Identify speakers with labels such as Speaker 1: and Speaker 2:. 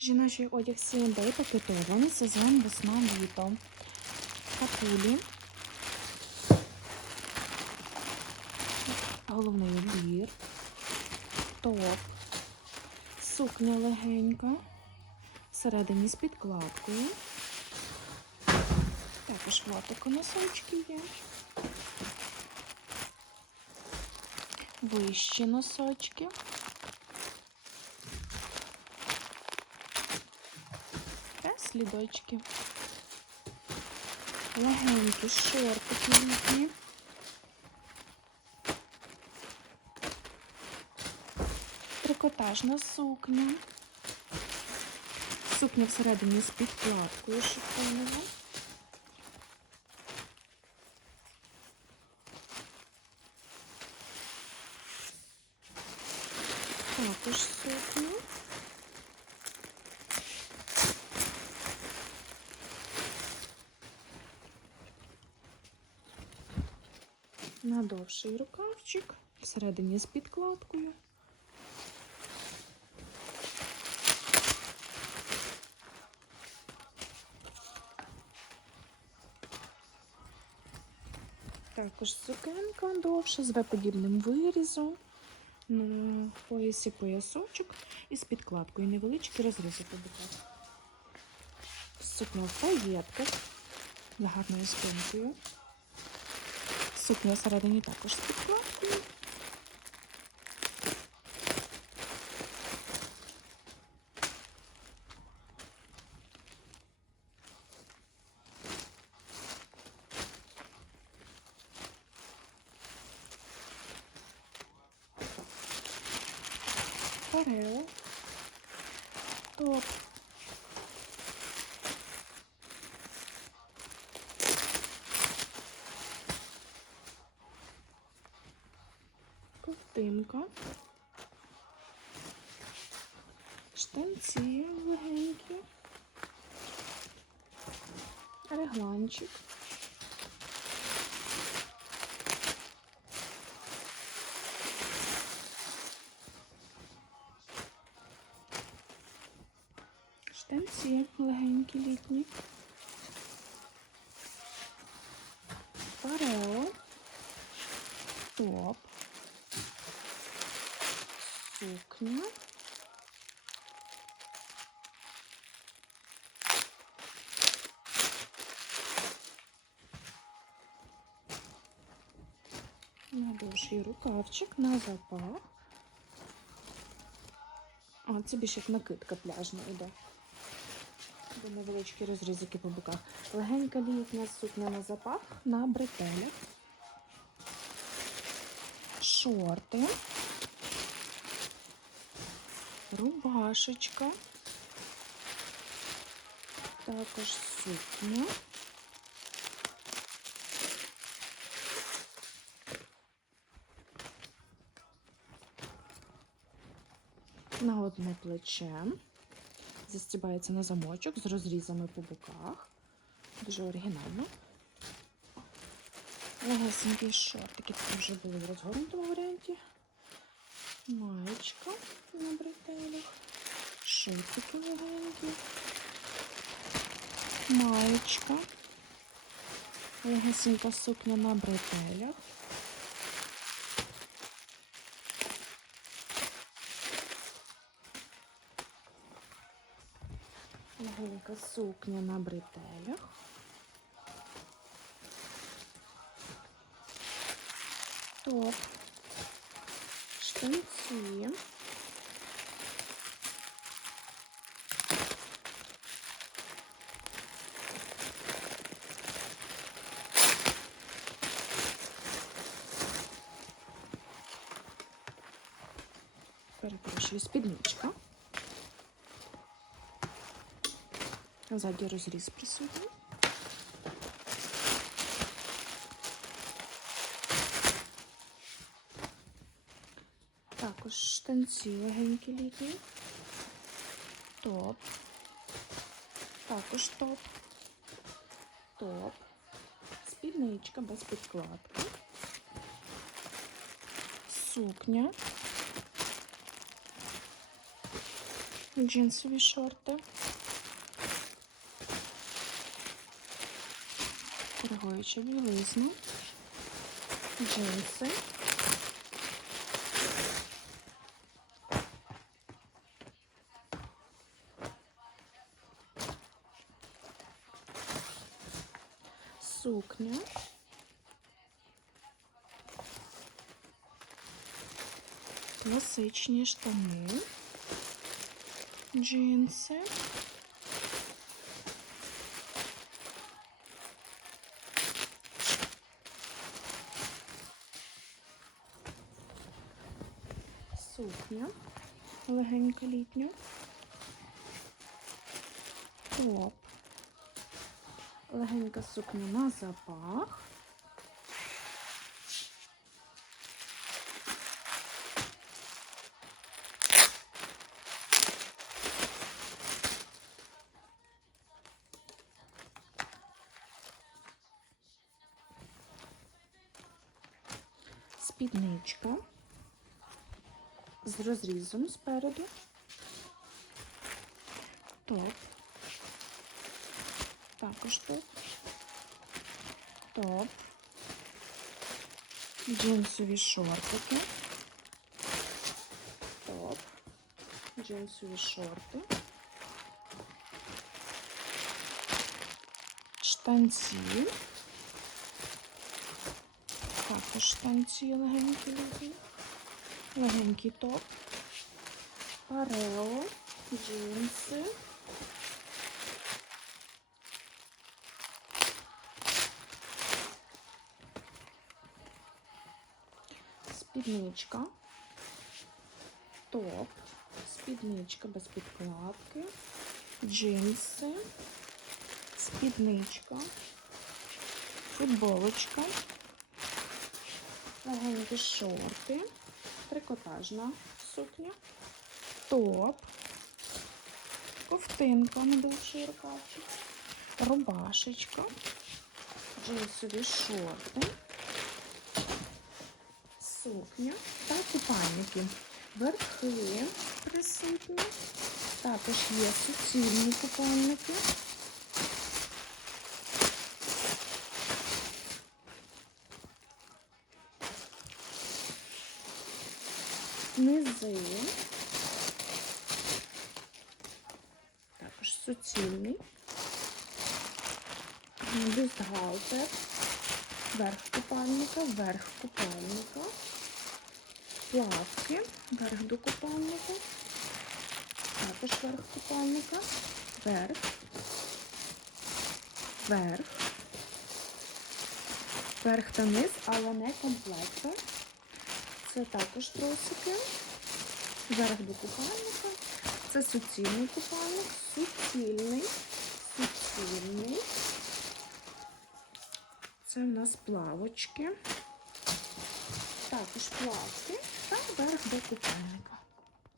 Speaker 1: Жіночий одяг C&A пакетований, сезон весна літо. Капулі. Головний убір. Топ. Сукня легенька. Всередині з підкладкою. Також флотику носочки є. Вищі носочки. Слідочки. Легенькі шортики літні. Трикотажна сукня. Сукня всередині з підкладкою шифонова. Також сукня. На довший рукавчик, всередині з підкладкою. Також сукенка довша з В-подібним вирізом. На поясі поясочок і з підкладкою невеличкі розриси по боках. Сукня в паєтках з гарною спинкою. Сукня всередині також з підкладкою. Парео. Топ. Ковтинка. Штанці легенькі. Регланчик. Штанці легенькі літні. Парео. Топ. Сукня. На довший рукавчик, на запах. А, це більше як накидка пляжна йде. До невеличкі розрізики по боках. Легенька літня сукня на запах на бретелях. Шорти. Рубашечка. Також сукня. На одне плече. Застібається на замочок з розрізами по боках. Дуже оригінально. Легесенький шортики тут вже були в розгорнутому варіанті. Маєчка. Шортики легенькі. Маєчка. Легесенька сукня на бретелях. Легенька сукня на бретелях. Топ. Штанці. Перепрошую, спідничка. Ззаді розріз присутній. Також штанці легенькі літні. Топ. Також топ. Топ. Спідничка без підкладки. Сукня. Джинсові шорти. Коригуюча білизна. Джинси. Сукня. Класичні штани. Джинси. Сукня. Легенька літня. Топ. Легенька сукня на запах. Спідничка з розрізом спереду. Топ. Також топ. Топ. Джинсові шортики. Топ. Джинсові шорти. Штанці. Також штанці легенькі легенькі. Легенький топ. Парео. Джинси. Спідничка. Топ. Спідничка без підкладки. Джинси. Спідничка. Футболочка. Легенькі шорти. Трикотажна сукня. Топ. Ковтинка на довший рукавчик. Рубашечка. Джинсові шорти. Сукня та купальники. Верхи присутні. Також є суцільні купальники. Низи. Також суцільний. Бюстгальтер. Верх купальника, верх купальника. Плавки, верх до купальника. Також верх купальника. Верх. Верх. Верх та низ, але не комплекта. Це також тросики. Верх до купальника. Це суцільний купальник. Суцільний. Суцільний. Це в нас плавочки. Також плавки та верх до купальника.